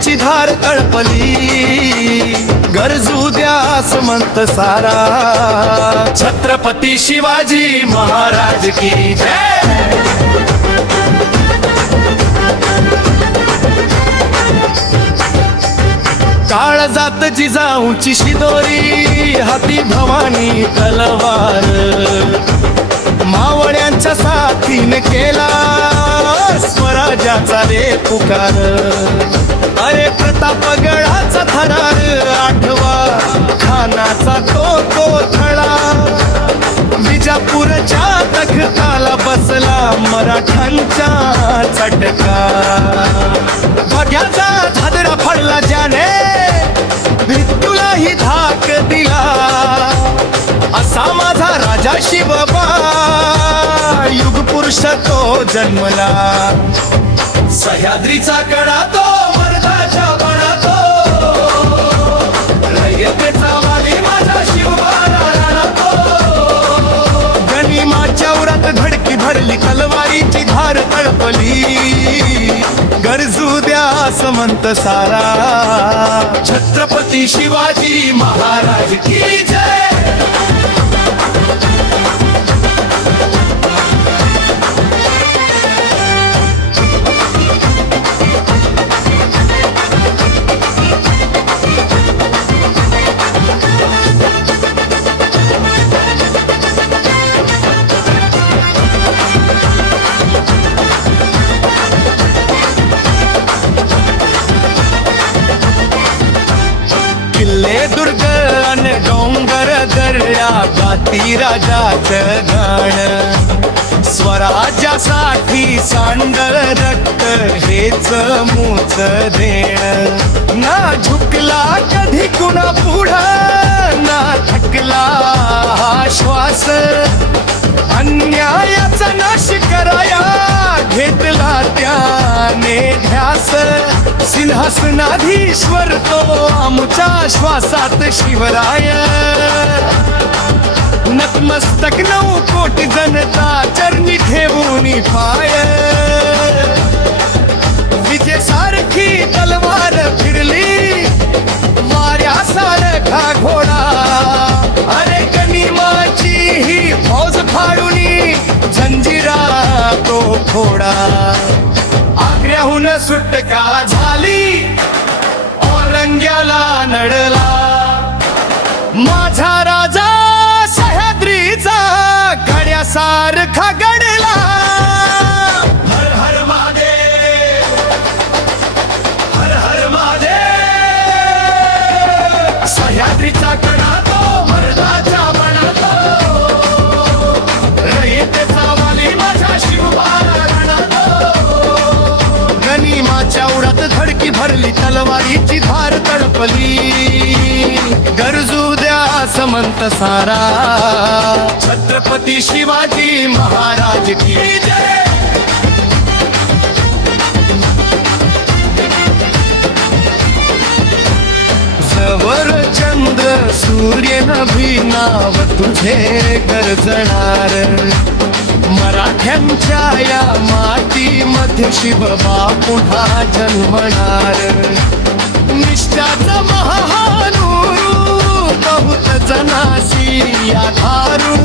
तलवारीची धार तळपली, गरजू द्या आसमंत सारा, छत्रपती शिवाजी महाराज की जय। काळजात जिजाऊची शिदोरी, हाती भवानी तलवार, मावळ्यांच्या साथीने केला स्वराज्याचा रे पुकार। अरे प्रतापगडाचा थरार आठवा, खानाचा तो थळा, विजापूरच्या तख्ताला बसला मराठ्यांचा चटका। बघ्याचा झादरा फडला ज्याने, भित्तूलाही धाक दिला, असा माझा राजा शिवबा, युगपुरुष तो जन्मला। सह्याद्रीचा कडा तो मर्दाच्या बळा तो, रयतेचा वाली माझा शिवबा राणा तो। गनिमाच्या उरात धडकी भरली, तलवारीची धार तळपली, गरजू द्या आसमंत सारा, छत्रपती शिवाजी महाराज की जय। किल्ले दुर्ग अन डोंगर दर्या, गाती राजाचं गाण, स्वराज्यासाठी सांडळ रक्त हेच मूच देण। ना झुकला कधी कुणा पुढं, ना थकला हा श्वास, अन्यायाचा नाश कराया घेतला त्याने ध्यास। सिंहासनाधीश्वर तो आमच्या श्वासात शिवराय, नतमस्तक 9 कोटी जनता चरणी ठेवून पाय। विजेसारखी तलवार फिरली, वाऱ्यासारखा घोडा, अरे गनिमाची ही फौज फाडूनी जंजिरा तो फोडा। आग्र्याहून सुटका झाली, औरंग्याला नडला, माझा राजा सह्याद्रीचा गड्यासारखा गडला। हर हर महादेव, हर हर महादेव। सह्याद्रीचा कडा तो मर्दाच्या बळा तो, रयतेचा वाली माझा शिवबा राणा तो। गनिमाच्या उरात धडकी भरली, तलवारीची धार तळपली, गरजू द्या आसमंत सारा, छत्रपती शिवाजी महाराज की जय। जवर चंद्र सूर्य नभी नाव तुझे गरजणार, मराठ्यांच्या या मातीमध्ये शिवबा पुन्हा जन्मणार। निष्ठाचा महानूर बहुत जनासी आधारू,